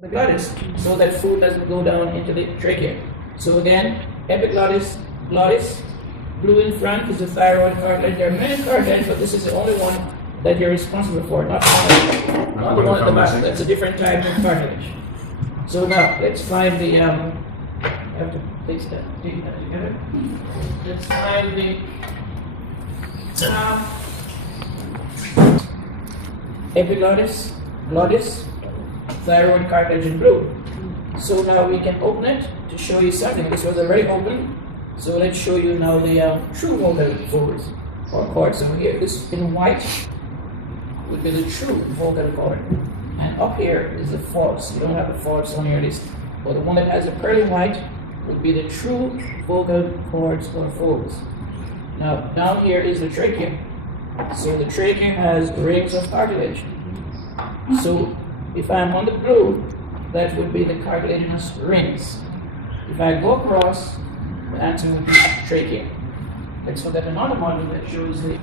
the glottis, so that food doesn't go down into the trachea. So again, epiglottis, glottis, blue in front is the thyroid cartilage. There are many cartilages, but this is the only one that you're responsible for, not the one at the back. That's a different type of cartilage. So now, let's find the, I have to place that, take that together. Let's find the epiglottis, glottis, thyroid cartilage in blue. So now we can open it to show you something. This was already open. So let's show you now the true vocal folds or cords. So here, this in white would be the true vocal cord. And up here is the false. You don't have the false on your list. But the one that has a pearly white would be the true vocal cords or folds. Now, down here is the trachea. So the trachea has rings of cartilage. So if I'm on the blue, that would be the cartilaginous rings. If I go across, the answer would be trachea. Let's look at another model that shows the.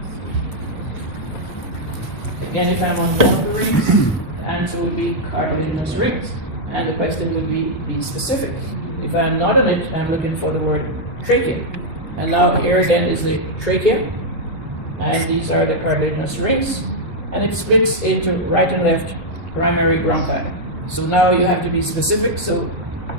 Again, if I'm on one of the rings, the answer would be cartilaginous rings. And the question would be specific. If I'm not on it, I'm looking for the word trachea. And now here again is the trachea. And these are the cartilaginous rings. And it splits into right and left primary bronchi. So now you have to be specific. So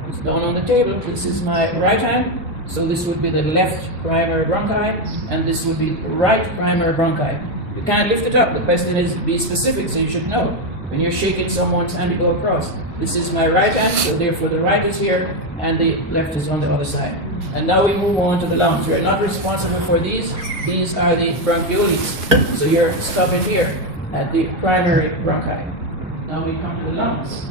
it's down on the table. This is my right hand. So this would be the left primary bronchi. And this would be right primary bronchi. You can't lift it up. The question is be specific, so you should know. When you're shaking someone's hand to go across, this is my right hand, so therefore the right is here, and the left is on the other side. And now we move on to the lungs. We're not responsible for these. These are the bronchioles. So you're stopping here at the primary bronchi. Now we come to the lungs.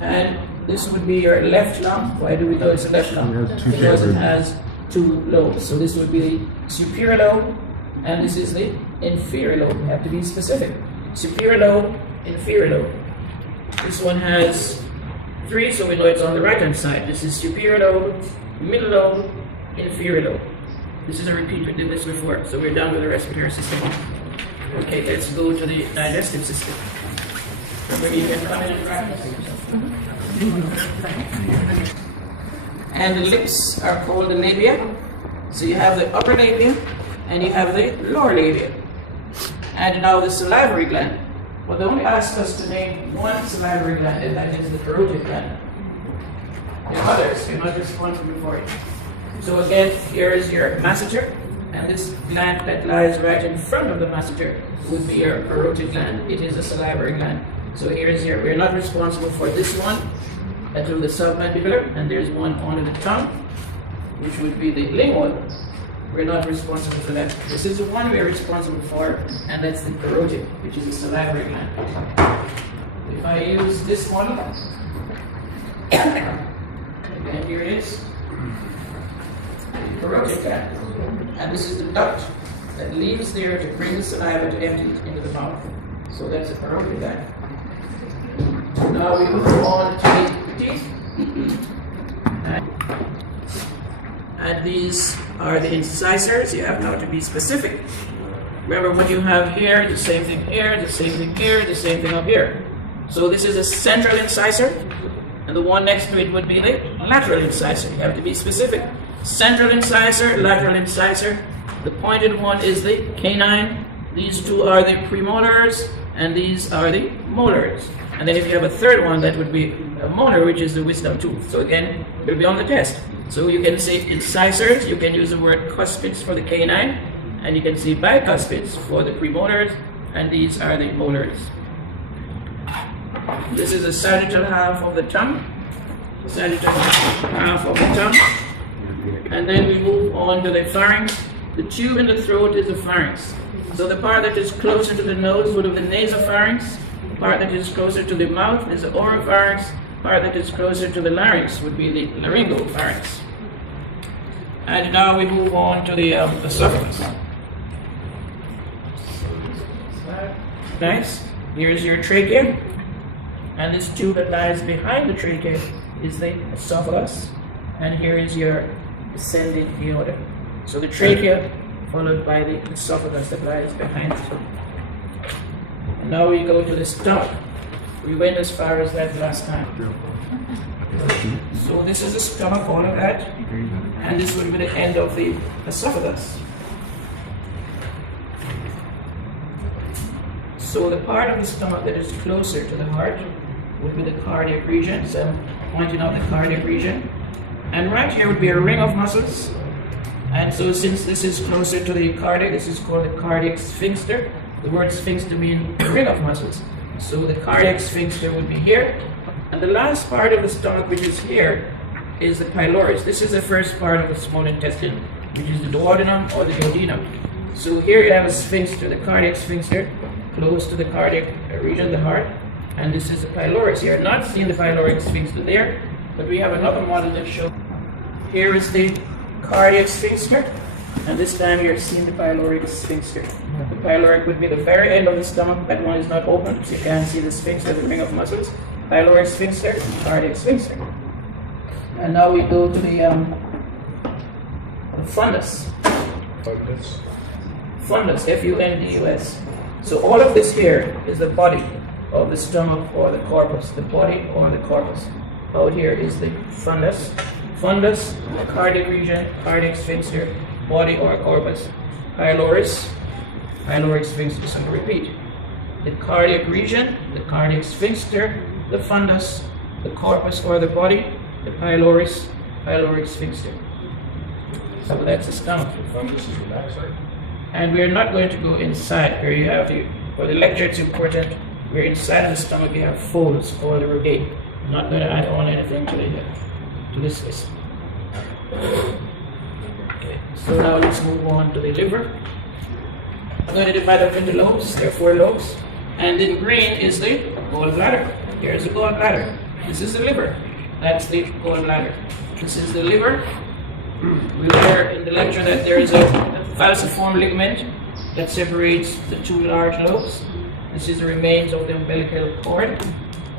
And this would be your left lung. Why do we know it's a left lung? Because it has two lobes. So this would be the superior lobe, and this is the inferior lobe. You have to be specific. Superior lobe, inferior lobe. This one has three, so we know it's on the right hand side. This is superior lobe, middle lobe, inferior lobe. This is a repeat, we did this before, so we're done with the respiratory system. Okay, let's go to the digestive system. Where you can come in and practice. And the lips are called the labia. So you have the upper labia and you have the lower labia. And now the salivary gland. Well, they only asked us to name one salivary gland, and that is the parotid gland. There are others, you're not responsible for it. So again, here is your masseter, and this gland that lies right in front of the masseter would be your parotid gland. It is a salivary gland. So here is your, we're not responsible for this one until the submandibular, and there's one on the tongue, which would be the lingual. We're not responsible for that. This is the one we're responsible for, and that's the parotid, which is the salivary gland. If I use this one, again, here it is, the parotid gland. And this is the duct that leaves there to bring the saliva to empty it into the mouth. So that's the parotid gland. Now we move on to the teeth. And these are the incisors. You have now to be specific. Remember, what you have here, the same thing here, the same thing here, the same thing up here. So this is a central incisor, and the one next to it would be the lateral incisor. You have to be specific. Central incisor, lateral incisor. The pointed one is the canine. These two are the premolars, and these are the molars. And then if you have a third one, that would be a molar, which is the wisdom tooth. So again, it will be on the test. So you can say incisors, you can use the word cuspids for the canine, and you can say bicuspids for the premolars, and these are the molars. This is the sagittal half of the tongue. Sagittal half of the tongue. And then we move on to the pharynx. The tube in the throat is the pharynx. So the part that is closer to the nose would be the nasopharynx. The part that is closer to the mouth is the oropharynx. Part that is closer to the larynx would be the laryngopharynx. And now we move on to the esophagus. Nice. Here's your trachea. And this tube that lies behind the trachea is the esophagus. And here is your ascending aorta. So the trachea followed by the esophagus that lies behind it. Now we go to the stomach. We went as far as that last time. So this is the stomach, all of that, and this would be the end of the esophagus. So the part of the stomach that is closer to the heart would be the cardiac region. So I'm pointing out the cardiac region. And right here would be a ring of muscles. And so since this is closer to the cardiac, this is called the cardiac sphincter. The word sphincter means ring of muscles. So the cardiac sphincter would be here. And the last part of the stomach, which is here, is the pylorus. This is the first part of the small intestine, which is the duodenum or the duodenum. So here you have a sphincter, the cardiac sphincter, close to the cardiac region, the heart. And this is the pylorus here. Not seeing the pyloric sphincter there, but we have another model that shows. Here is the cardiac sphincter, and this time you're seeing the pyloric sphincter. The pyloric would be the very end of the stomach. That one is not open, so you can't see the sphincter, the ring of muscles. Pyloric sphincter, cardiac sphincter. And now we go to the fundus. Fundus, F-U-N-D-U-S. So all of this here is the body of the stomach or the corpus, the body or the corpus. Out here is the fundus. Fundus, the cardiac region, cardiac sphincter, body or corpus. Pylorus, pyloric sphincter, so to repeat. The cardiac region, the cardiac sphincter, the fundus, the corpus or the body, the pylorus, pyloric sphincter. So that's the stomach. The fundus is the backside. And we're not going to go inside. Here you have for the lecture it's important. We're inside of the stomach, you have folds called the rugae. I'm not going to add on anything to this list. Okay, so now let's move on to the liver. I'm going to divide up into lobes. There are 4 lobes. And in green is the gallbladder. Here's the gallbladder. This is the liver. That's the gallbladder. This is the liver. We learned in the lecture that there is a falciform ligament that separates the 2 large lobes. This is the remains of the umbilical cord.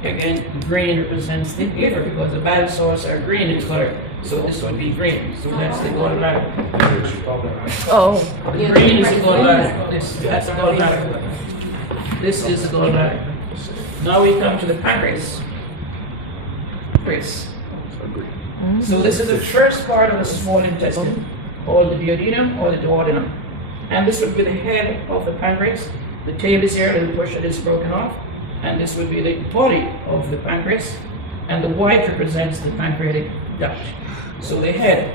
Again, green represents the liver because the bile salts are green in color. So this would be green. So that's the gallbladder. Oh. The green is the gallbladder. That's the gallbladder. This is the gallbladder. Now we come to the pancreas. So this is the first part of the small intestine, called the duodenum or the duodenum. And this would be the head of the pancreas. The tail is here, a little portion is broken off. And this would be the body of the pancreas. And the white represents the pancreatic duct. So the head,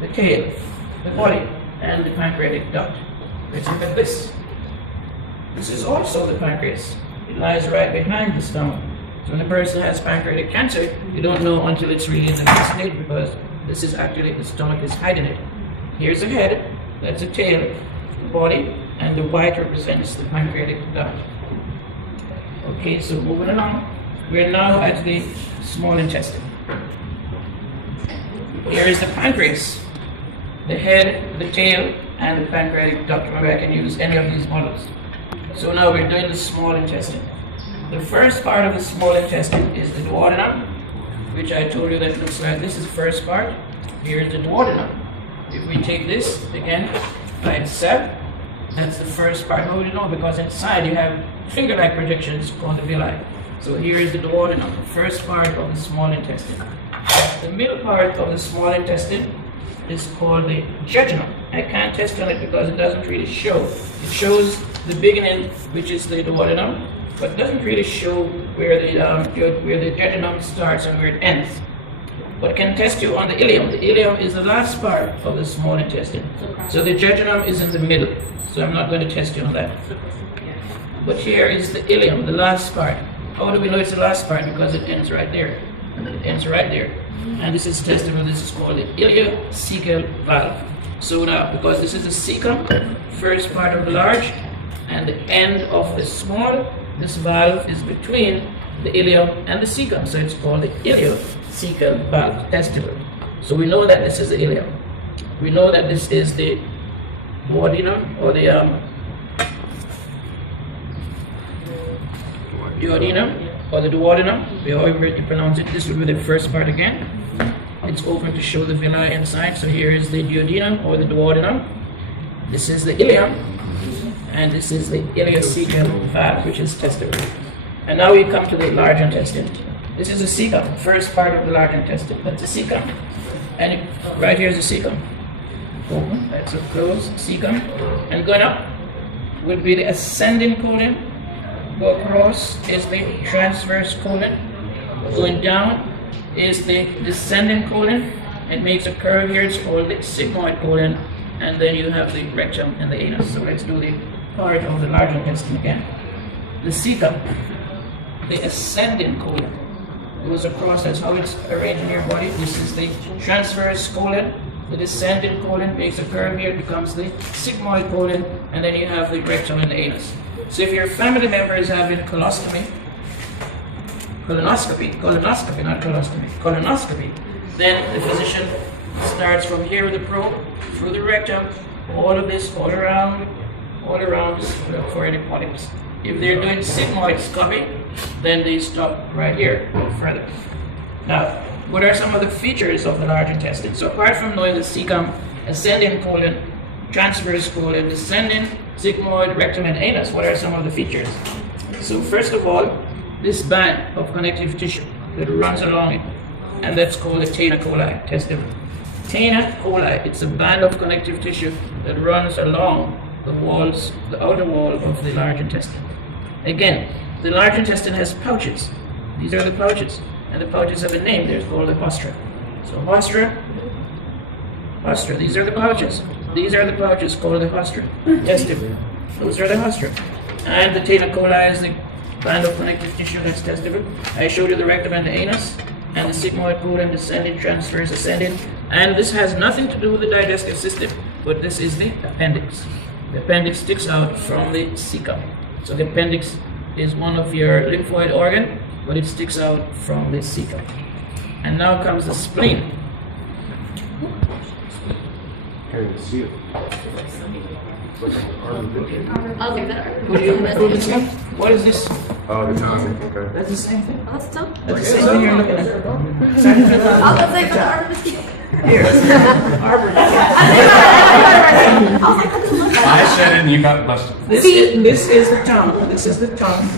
the tail, the body, and the pancreatic duct. Let's look at this. This is also the pancreas. It lies right behind the stomach. So when a person has pancreatic cancer, you don't know until it's really in the next stage because this is actually, the stomach is hiding it. Here's the head, that's the tail, the body, and the white represents the pancreatic duct. Okay, so moving along, we're now at the small intestine. Here is the pancreas, the head, the tail, and the pancreatic duct. Remember, I can use any of these models. So now we're doing the small intestine. The first part of the small intestine is the duodenum, which I told you that looks like this is the first part. Here's the duodenum. If we take this again by itself, that's the first part. How do you know? Because inside you have finger-like projections called the villi. So here is the duodenum, the first part of the small intestine. The middle part of the small intestine is called the jejunum. I can't test on it because it doesn't really show. It shows the beginning, which is the duodenum, but doesn't really show where the jejunum starts and where it ends. But can test you on the ileum. The ileum is the last part of the small intestine. So the jejunum is in the middle. So I'm not going to test you on that. But here is the ileum, the last part. How do we know it's the last part? Because it ends right there. And it ends right there. And this is testable. This is called the ileocecal valve. So now, because this is the cecum, first part of the large, and the end of the small, this valve is between the ileum and the cecum. So it's called the ileocecal valve, testable. So we know that this is the ileum. We know that this is the duodenum or the duodenum, however to pronounce it. This will be the first part again. It's open to show the villi inside. So here is the duodenum or the duodenum. This is the ileum. and this is the ileocecal valve, which is testicle. And now we come to the large intestine. This is the cecum, first part of the large intestine. That's the cecum. And right here is the cecum. Open, that's a closed cecum. And going up would be the ascending colon. Go across is the transverse colon. Going down is the descending colon. It makes a curve here, it's called the sigmoid colon. And then you have the rectum and the anus. So let's do the part of the large intestine again. The cecum, the ascending colon, goes across, that's how it's arranged in your body. This is the transverse colon. The descending colon makes a curve here, it becomes the sigmoid colon, and then you have the rectum and the anus. So if your family member is having colonoscopy, not colonoscopy, then the physician starts from here with the probe, through the rectum, all of this, all around, to look for any polyps. If they're doing sigmoidoscopy, then they stop right here, further. Now, what are some of the features of the large intestine? So apart from knowing the cecum, ascending colon, transverse colon, descending, sigmoid, rectum, and anus, what are some of the features? So first of all, this band of connective tissue that runs along it, and that's called the tena coli, testicle. Tena coli, it's a band of connective tissue that runs along the walls, the outer wall of the large intestine. Again, the large intestine has pouches. These are the pouches. And the pouches have a name. They're called the hostra. So hostra, these are the pouches. These are the pouches called the hostra. Testicle. Those are the hostra. And the tena coli is the band of connective tissue that's testicle. I showed you the rectum and the anus, and the sigmoid colon, descending, transverse, ascending. And this has nothing to do with the digestive system, but this is the appendix. The appendix sticks out from the cecum. So the appendix is one of your lymphoid organ, but it sticks out from the cecum. And now comes the spleen. Can't even see it. I'll give that. What is this? Oh, the tongue. Okay. That's the same thing. Oh, that's the tongue. That's the same thing you're looking at. I was like, the arm is Here. Arbor. I said it and you got busted. This is the tongue. This is the tongue.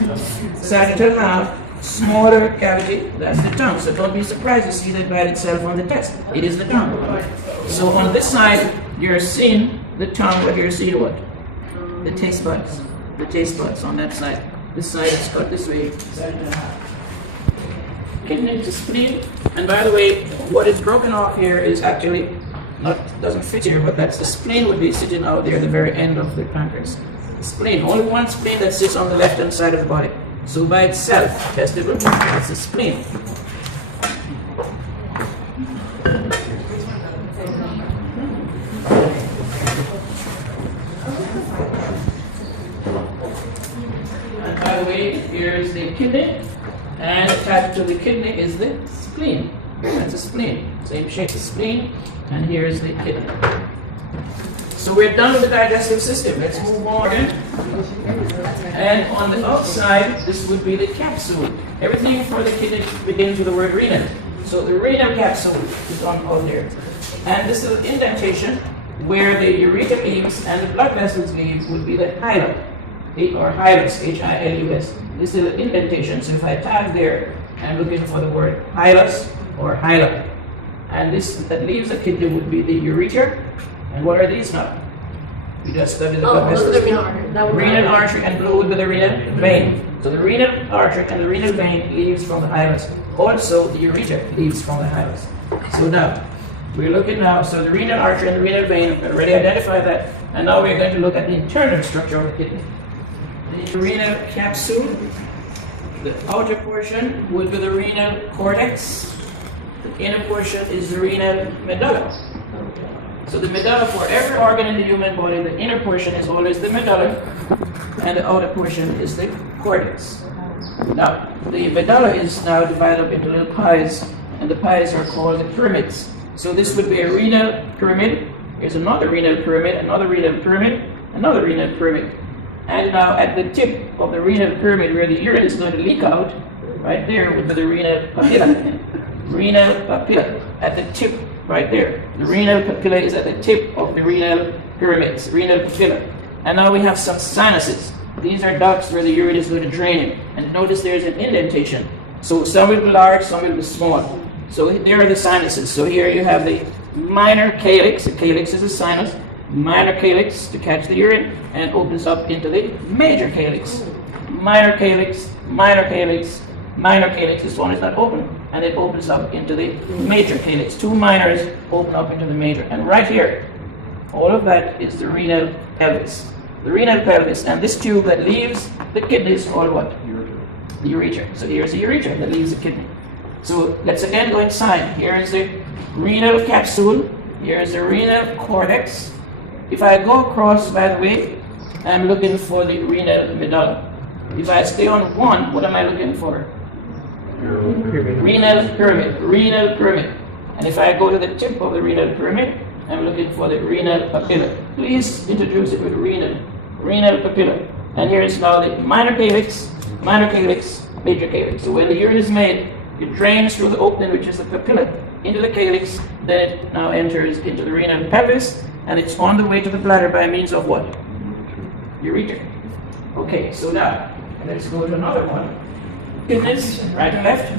Sagittal half, smaller cavity, that's the tongue. So don't be surprised to see that by itself on the test. It is the tongue. So on this side, you're seeing the tongue, but you're seeing what? The taste buds. The taste buds on that side. This side is cut this way. Sagittal half. Kidney to spleen. And by the way, what is broken off here is actually doesn't fit here, but that's the spleen would be sitting out there at the very end of the pancreas. The spleen, only one spleen that sits on the left hand side of the body. So by itself, testicle, that's the spleen. And by the way, here's the kidney, and attached to the kidney is the spleen. That's a spleen, same shape as spleen, and here's the kidney. So we're done with the digestive system. Let's move on again. And on the outside, this would be the capsule. Everything for the kidney begins with the word renal. So the renal capsule is on out there. And this little indentation where the urethra leaves and the blood vessels leave would be the hilum, or hilus, H-I-L-U-S. This little indentation. So if I tag there, I'm looking for the word hilus or hilum. And this that leaves the kidney would be the urethra. And what are these now? We just studied the blood vessels. Renal artery and below would be the renal vein. So the renal artery and the renal vein leaves from the hilus. Also, the urethra leaves from the hilus. So now, we're looking now, so the renal artery and the renal vein, already identified that. And now we're going to look at the internal structure of the kidney. The renal capsule, the outer portion would be the renal cortex. The inner portion is the renal medulla. So the medulla, for every organ in the human body, the inner portion is always the medulla, and the outer portion is the cortex. Now, the medulla is now divided up into little pies, and the pies are called the pyramids. So this would be a renal pyramid. Here's another renal pyramid, another renal pyramid, another renal pyramid. And now at the tip of the renal pyramid, where the urine is going to leak out, right there would be the renal papilla. Renal papilla at the tip. Right there. The renal papilla is at the tip of the renal pyramids, renal papilla. And now we have some sinuses. These are ducts where the urine is going to drain in. And notice there's an indentation. So some will be large, some will be small. So there are the sinuses. So here you have the minor calyx. The calyx is a sinus. Minor calyx to catch the urine and opens up into the major calyx. Minor calyx, minor calyx, minor calyx. This one is not open, and it opens up into the major calyx. Two minors open up into the major. And right here, all of that is the renal pelvis. The renal pelvis, and this tube that leaves the kidney is called what? The urethra. So here's the urethra that leaves the kidney. So let's again go inside. Here is the renal capsule. Here is the renal cortex. If I go across, by the way, I'm looking for the renal medulla. If I stay on one, what am I looking for? Renal pyramid. Renal pyramid. And if I go to the tip of the renal pyramid, I'm looking for the renal papilla. Please introduce it with renal papilla. And here is now the minor calyx, major calyx. So when the urine is made, it drains through the opening, which is the papilla, into the calyx. Then it now enters into the renal pelvis, and it's on the way to the bladder by means of what? Urethra. Okay, so now let's go to another one. Kidneys, right and left.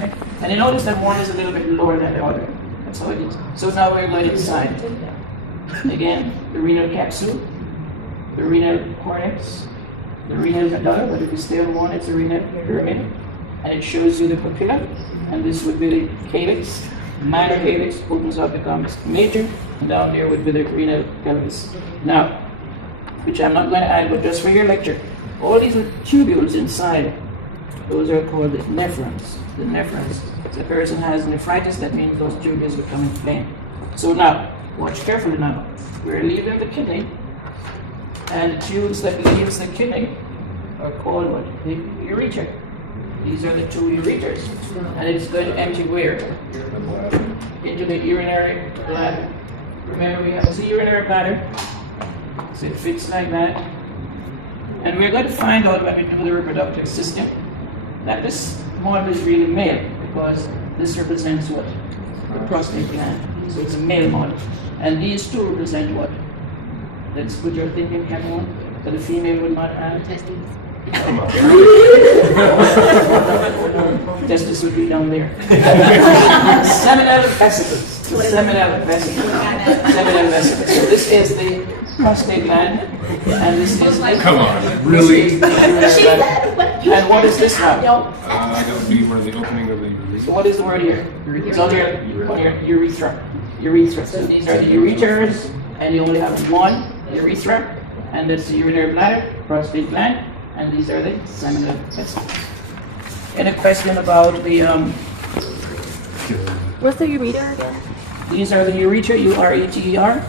And you notice that one is a little bit lower than the other. That's how it is. So now we're going inside. Again, the renal capsule, the renal cortex, the renal medulla, but if you stay on one, it's the renal pyramid. And it shows you the papilla, and this would be the calyx. Minor calyx opens up, becomes major, and down there would be the renal pelvis. Now, which I'm not going to add, but just for your lecture, all these tubules inside, those are called the nephrons. The nephrons. If the person has nephritis, that means those tubules become inflamed. So now, watch carefully now. We're leaving the kidney, and the tubes that leaves the kidney are called what? The urethra. These are the two ureters. And it's going to empty where? Into the urinary bladder. Remember, we have a urinary bladder. So it fits like that. And we're going to find out when we do the reproductive system that this model is really male, because this represents what? The prostate gland. So it's a male model. And these two represent what? Let's put your thinking cap on. So the female would not have testes. Testes would be down there. Seminal vesicles. Seminal vesicles. Seminal vesicles. So this is the prostate gland, and this is the. Come on, really? And what is this now? That would be where the opening of the urethra. So what is the word here? It's on your urethra. Urethra. So these are the ureters, and you only have one urethra, and that's the urinary bladder, prostate gland, and these are the seminal vesicles. Any question about the What's the ureter again? These are the ureter, U-R-E-T-E-R.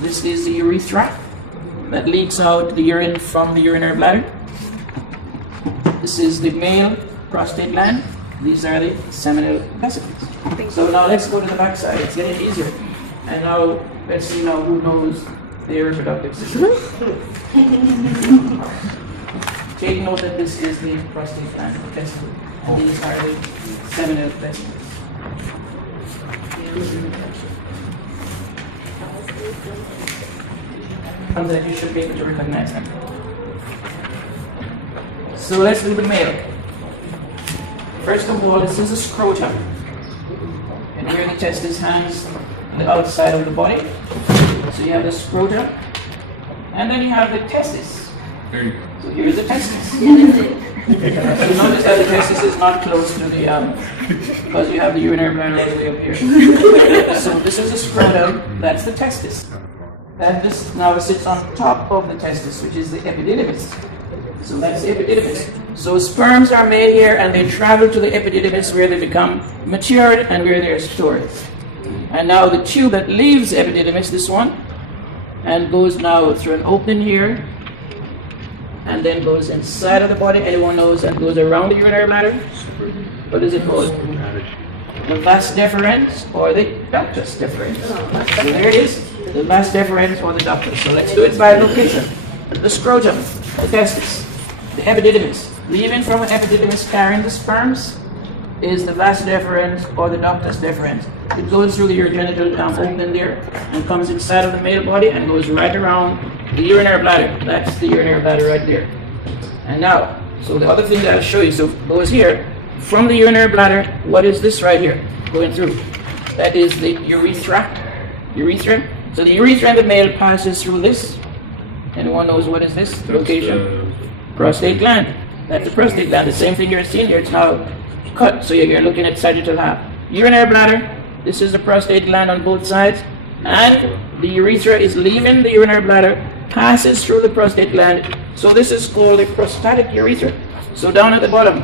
This is the urethra that leaks out the urine from the urinary bladder. This is the male prostate gland. These are the seminal vesicles. So now let's go to the back side. It's getting easier. And now let's see now who knows the reproductive system. Take note that this is the prostate gland, the testicle, and these are the seminal vesicles. And that you should be able to recognize them. So let's do the male. First of all, this is a scrotum. And here the testis hangs on the outside of the body. So you have the scrotum. And then you have the testis. There you go. So here's the testis. So notice that the testis is not close to the, because you have the urinary bladder all the way up here. So this is the scrotum, that's the testis. And this now sits on top of the testis, which is the epididymis. So that's the epididymis. So sperms are made here, and they travel to the epididymis where they become matured and where they're stored. And now the tube that leaves the epididymis, this one, and goes now through an opening here, and then goes inside of the body. Anyone knows that goes around the urinary bladder? What is it called? The vas deferens or the ductus deferens. So there it is, the vas deferens or the ductus. So let's do it by location. The scrotum, the testis, the epididymis. Leaving from an epididymis carrying the sperms is the vas deferens or the ductus deferens. It goes through the urogenital opening there and comes inside of the male body and goes right around the urinary bladder. That's the urinary bladder right there. And now, so the other thing that I'll show you, so goes here, from the urinary bladder, what is this right here going through? That is the urethra. Urethra. So the urethra in the male passes through this. Anyone knows what is this location? Prostate gland. That's the prostate gland. The same thing you're seeing here. It's now cut, so you're looking at sagittal half. Urinary bladder. This is the prostate gland on both sides, and the urethra is leaving the urinary bladder, passes through the prostate gland. So this is called the prostatic urethra. So down at the bottom,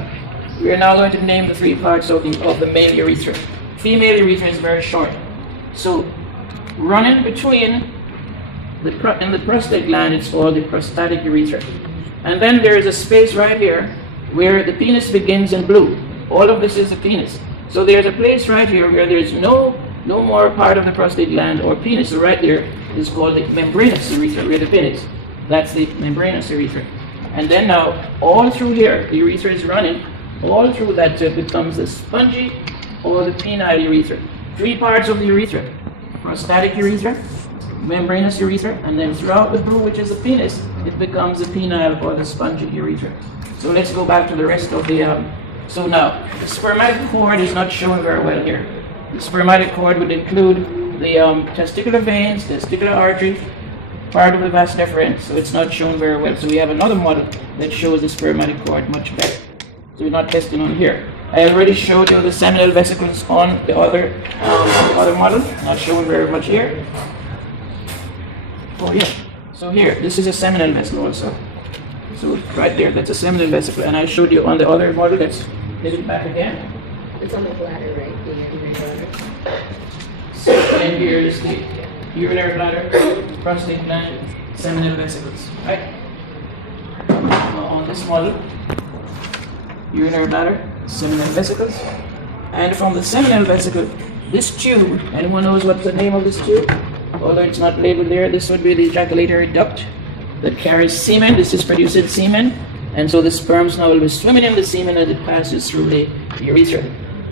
we are now going to name the three parts of the male urethra. Female urethra is very short. So running between in the prostate gland, it's called the prostatic urethra. And then there is a space right here where the penis begins in blue. All of this is the penis. So there's a place right here where there's no more part of the prostate gland or penis. So right there is called the membranous urethra, where the penis. That's the membranous urethra. And then now, all through here, the urethra is running, all through that becomes the spongy or the penile urethra. Three parts of the urethra: prostatic urethra, membranous urethra, and then throughout the blue, which is the penis, it becomes the penile or the spongy urethra. So let's go back to the rest of the, so now, the spermatic cord is not shown very well here. The spermatic cord would include the testicular veins, testicular artery, part of the vas deferens, so it's not shown very well. So we have another model that shows the spermatic cord much better. So we're not testing on here. I already showed you the seminal vesicles on the other model, not shown very much here. Oh yeah, so here, this is a seminal vesicle also. So right there, that's a seminal vesicle, and I showed you on the other model. Let's hit it back again. It's on the bladder, right? The urinary bladder. So and here is the urinary bladder, prostate gland, seminal vesicles, right? On this model, urinary bladder, seminal vesicles, and from the seminal vesicle, this tube, anyone knows what the name of this tube? Although it's not labeled there, this would be the ejaculatory duct that carries semen. This is producing semen, and so the sperms now will be swimming in the semen as it passes through the urethra.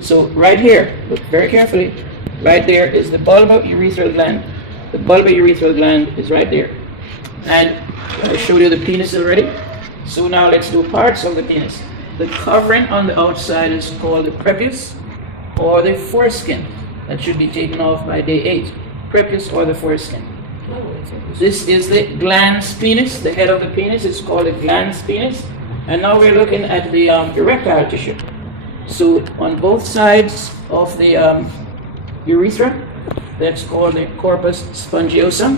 So right here, look very carefully, right there is the bulbourethral gland. The bulbourethral gland is right there. And I showed you the penis already. So now let's do parts of the penis. The covering on the outside is called the prepuce or the foreskin. That should be taken off by day 8. Prepuce or the foreskin. This is the glans penis. The head of the penis is called the glans penis. And now we're looking at the erectile tissue. So on both sides of the urethra, that's called the corpus spongiosum.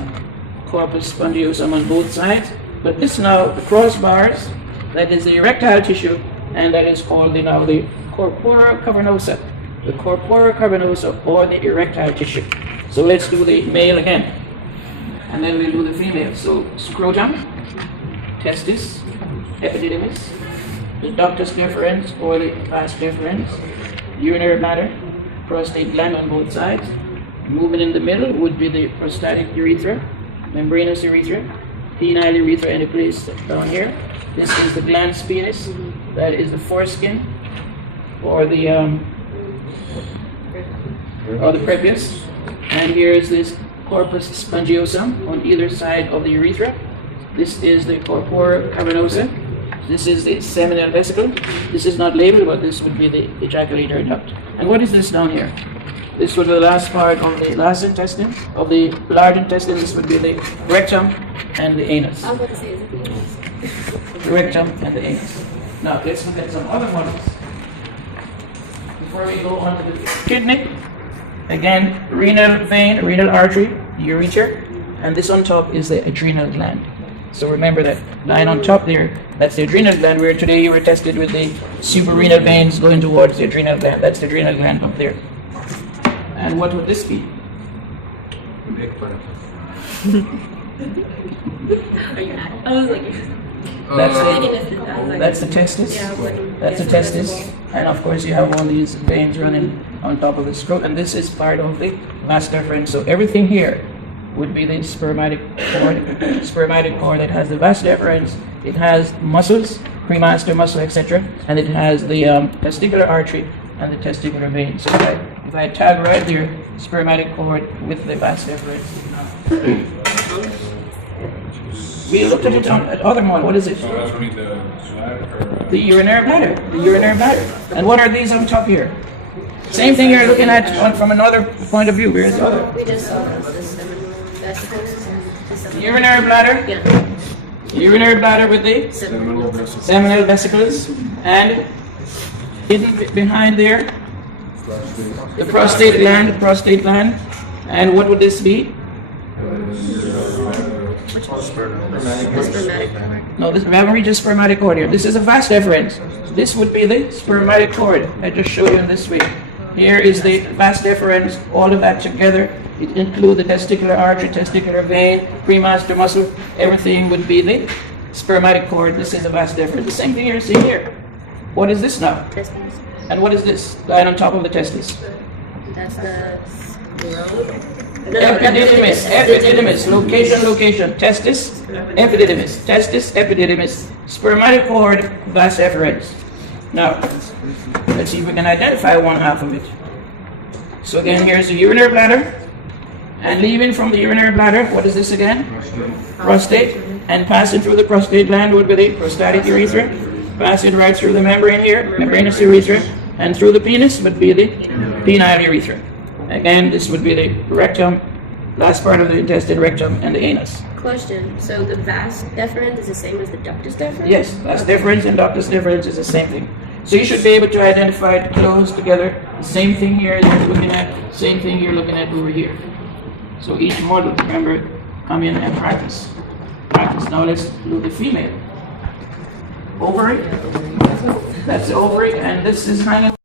Corpus spongiosum on both sides. But this now, the crossbars, that is the erectile tissue, and that is called the corpora cavernosa. The corpora cavernosa or the erectile tissue. So let's do the male again. And then we'll do the female. So scrotum, testis, epididymis, the ductus deferens or the vas deferens, urinary bladder, prostate gland on both sides. Moving in the middle would be the prostatic urethra, membranous urethra, penile urethra in a place down here. This is the glans penis, that is the foreskin or the prepuce. And here is this corpus spongiosum on either side of the urethra. This is the corpora cavernosa. This is the seminal vesicle. This is not labeled, but this would be the ejaculatory duct. And what is this down here? This would be the last part of the last intestine, of the large intestine. This would be the rectum and the anus. I was about to say, is it the anus? The rectum and the anus. Now let's look at some other models. Before we go on to the kidney, again, renal vein, renal artery, urethra, and this on top is the adrenal gland. So remember that line on top there, that's the adrenal gland, where today you were tested with the suprarenal veins going towards the adrenal gland. That's the adrenal gland up there. And what would this be? I was like, That's the testis. Yeah, I was like, That's the testis. And of course you have all these veins running on top of the scrotum. And this is part of the vas deferens. So everything here would be the spermatic cord that has the vas deferens. It has muscles, cremaster muscle, etc. And it has the testicular artery and the testicular vein. So if I tag right there, spermatic cord with the vas deferens. We looked at it on the other one. What is it? So that's really the bladder or The urinary bladder. The urinary bladder. And what are these on top here? Same thing you're looking at from another point of view. Where's the other? We just saw the seminal vesicles. Urinary bladder. Yeah. Urinary bladder with the seminal vessel. seminal vesicles, and hidden behind there, the prostate gland. Prostate gland. And what would this be? The spermatic cord. No, this, we haven't reached the spermatic cord here. This is a vas deferens. This would be the spermatic cord. I just showed you in this way. Here is the vas deferens, all of that together. It includes the testicular artery, testicular vein, premaster muscle. Everything would be the spermatic cord. This is a vas deferens. The same thing you're seeing here. What is this now? Testes. And what is this lying on top of the testes? That's the scrotum. Epididymis, epididymis, location, testis, epididymis, spermatic cord, vas efferens. Now, let's see if we can identify one half of it. So again, here's the urinary bladder, and leaving from the urinary bladder, what is this again? Prostate, and passing through the prostate gland would be the prostatic urethra, passing right through the membrane here, membranous urethra, and through the penis would be the penile urethra. Again, this would be the rectum, last part of the intestine, rectum, and the anus. Question. So the vas deferens is the same as the ductus deferens? Yes, vas deferens and ductus deferens is the same thing. So you should be able to identify it close together. The same thing here that you're looking at, same thing you're looking at over here. So each model, remember, come in and practice. Practice. Now let's do the female. Ovary. That's the ovary, and this is hanging.